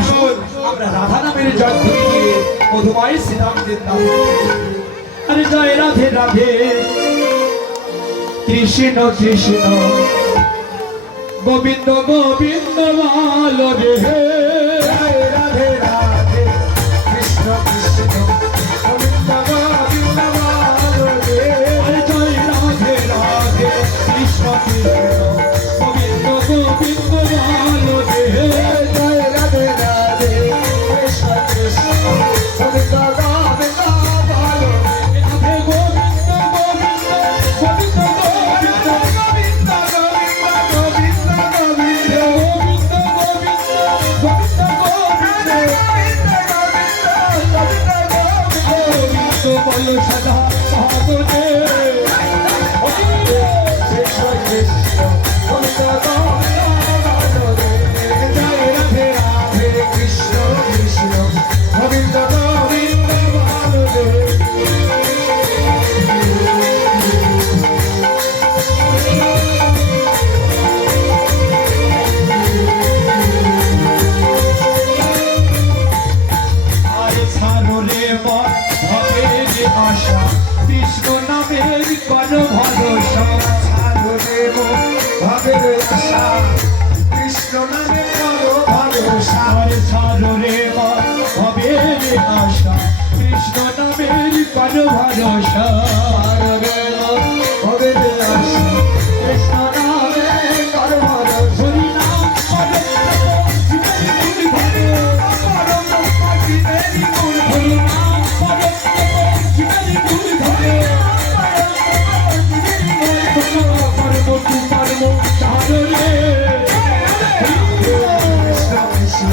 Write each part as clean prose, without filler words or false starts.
আসুন আমরা রাধা নামের জয় ধরে গিয়ে মধুময় শ্রীরামদের নাম। আরে জয় রাধে রাধে কৃষ্ণ কৃষ্ণ গোবিন্দ গোবিন্দ বলো রে। জয় রাধে রাধে কৃষ্ণ কৃষ্ণ গোবিন্দ গোবিন্দ বলো রে। আরে জয় রাধে রাধে কৃষ্ণ কৃষ্ণ গোবিন্দ গোবিন্দ বলো রে। জয় রাধে রাধে কৃষ্ণ কৃষ্ণ গোবিন্দ গোবিন্দ বলো রে। রাধে গোবিন্দ গোবিন্দ গোবিন্দ গোবিন্দ গোবিন্দ গোবিন্দ গোবিন্দ গোবিন্দ গোবিন্দ গোবিন্দ গোবিন্দ বলো সদা সাধনে। কৃষ্ণ কৃষ্ণ গোবিন্দ গোবিন্দ বলো রে। জয় রাধে রাধে কৃষ্ণ কৃষ্ণ গোবিন্দ গোবিন্দ বলো রে। আরে ছাড়ো রে মন ভবের আশা কৃষ্ণ নামের কোন ভরসা। ছাড়ো রে মন ভবের আশা কৃষ্ণ নামে করো ভরসা। আরে ছাড়ো রে মন ভবের আশা কৃষ্ণ নামের কোন ভরসা। ছাড়ো রে মন ভবের আশা কৃষ্ণ নামে করো ভরসা। হরি নাম করে জীবনে ভরে। পরম জীবেরই মূল হরি নাম করে জীবনে ভরে। পারব তু পারব ছাড়ো রে। কৃষ্ণ কৃষ্ণ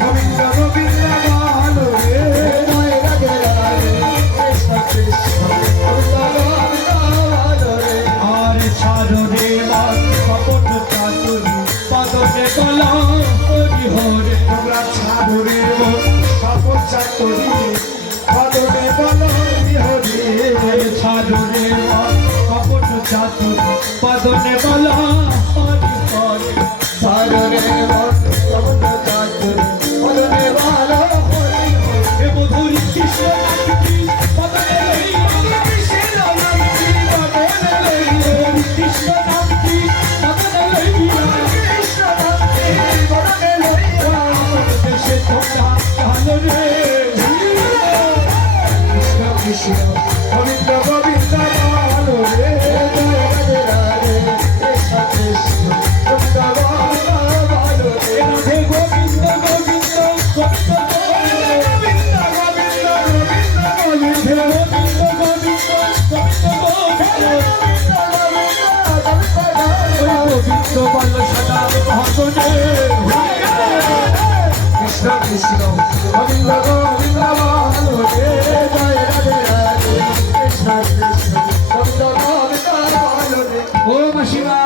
গোবিন্দ গোবিন্দ বলো রে। জয় রাধে রাধে কৃষ্ণ কৃষ্ণ গোবিন্দ গোবিন্দ বলো রে। আর ছাড়ো রে মন কপট চাতুরি পাদনে বলা হরি হরে। তোমরা ছাড়ো রে মন সপন চাতুরি বদনে বলো হরি হরি। আরে ছাড়ো রে মন কপট চাতুরি পাদনে বলা হরি হরে। ছাড়ো রে মন সপন চাতুরি বদনে বলো হরি হরি। হে মধুর কৃষ্ণ নামটি পাদনে লইয়া। কৃষ্ণ নামটি বদনে লইয়া। কৃষ্ণ নামটি পাদনে লইয়া। কৃষ্ণ নামটি বদনে লইয়া। দেশে তোমরা জানো রে। কৃষ্ণ কৃষ্ণ গোবিন্দ গোবিন্দ বলো রে। জয় রাধে রাধে কৃষ্ণ কৃষ্ণ গোবিন্দ গোবিন্দ বলো রে। রাধে গোবিন্দ গোবিন্দ গোবিন্দ গোবিন্দ। গোবিন্দ গোবিন্দ গোবিন্দ গোবিন্দ গোবিন্দ বল সদা ভজনে। কৃষ্ণ কৃষ্ণ গোবিন্দ গোবিন্দ বলো রে। জয় রাধে রাধে কৃষ্ণ কৃষ্ণ গোবিন্দ গোবিন্দ বলো রে। ও মাসিমা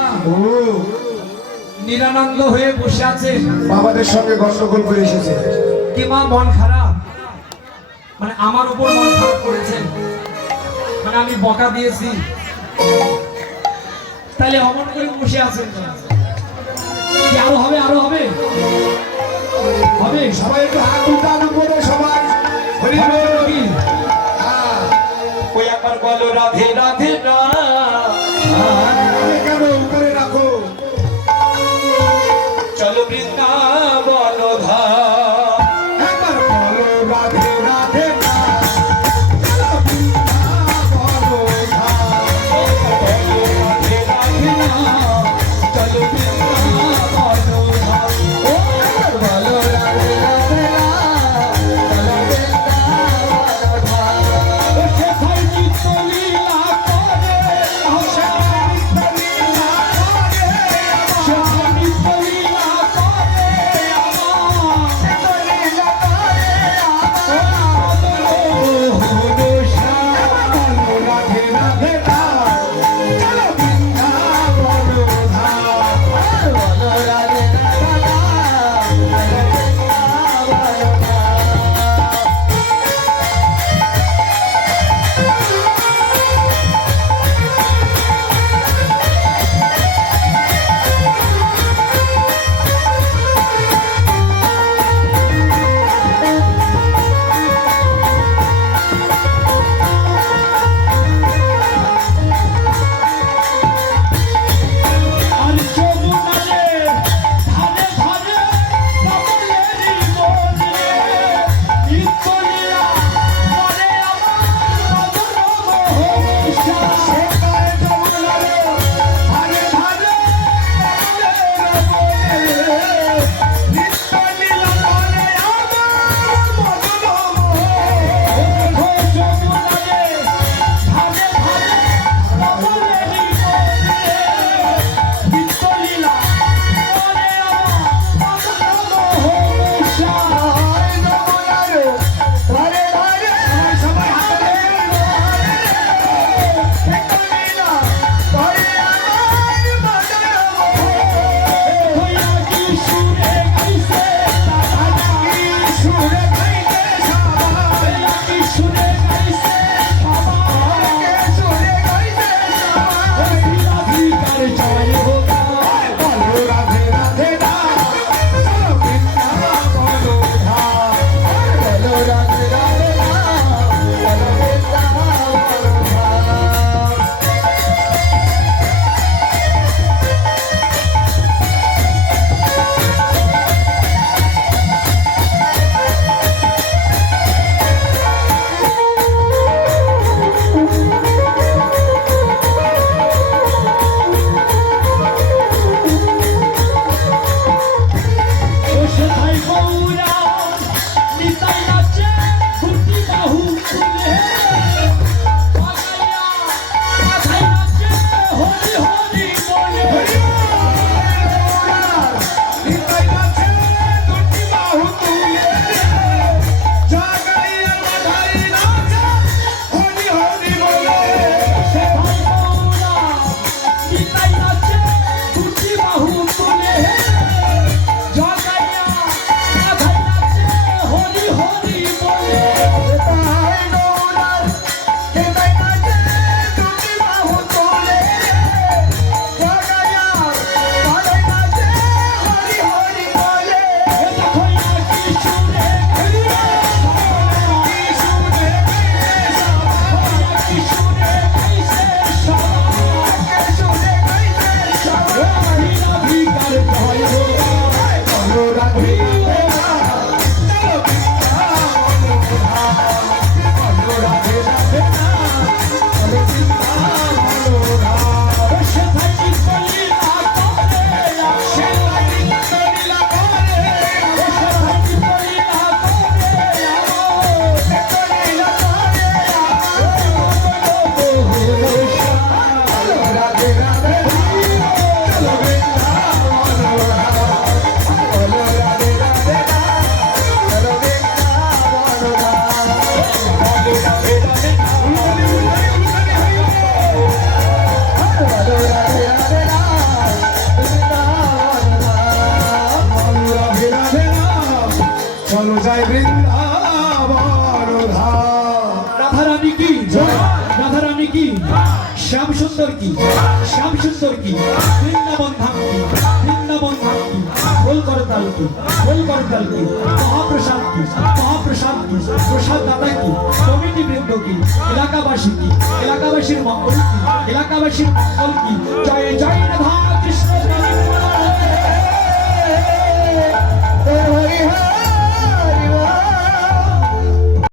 নিরানন্দ হয়ে বসে আছে। বাবাদের সঙ্গে গন্ডগোল করে এসেছে। কি মা মন খারাপ? মানে আমার উপর মন খারাপ করেছেন, মানে আমি বকা দিয়েছি, তাহলে অমন করে বসে আছেন কেন? কি আরো হবে, আরো হবে, হবে সবাই একটু হাত উঠানো করে সবাই হরি হবে বল। নাকি? হ্যাঁ, ওই একবার বলো রাধে রাধে আরে কেন উপরে রাখো। চলো বৃন্দাবন ধাম। একবার বলো রাধে রাধে না। চলো বৃন্দাবন ধাম। বলো রাধে রাধে চলো বৃন্দাবন ধাম। ও একবার বলো রাধে রাধে না। চলো বৃন্দাবন চলো যাই বৃন্দাবন ধাম। রাধারানী কি রাধারানী কি শ্যাম সুন্দর কি শ্যাম সুন্দর কি বৃন্দাবন ধাম কি বৃন্দাবন ধাম কি গোল করতাল কি গোল করতাল কি মহাপ্রসাদ কি মহাপ্রসাদ কি প্রসাদ দাতা কি কমিটি বৃন্দ কি এলাকাবাসী কি এলাকাবাসীর মঙ্গল কি এলাকাবাসীর মঙ্গল কি জয় জয় রাধা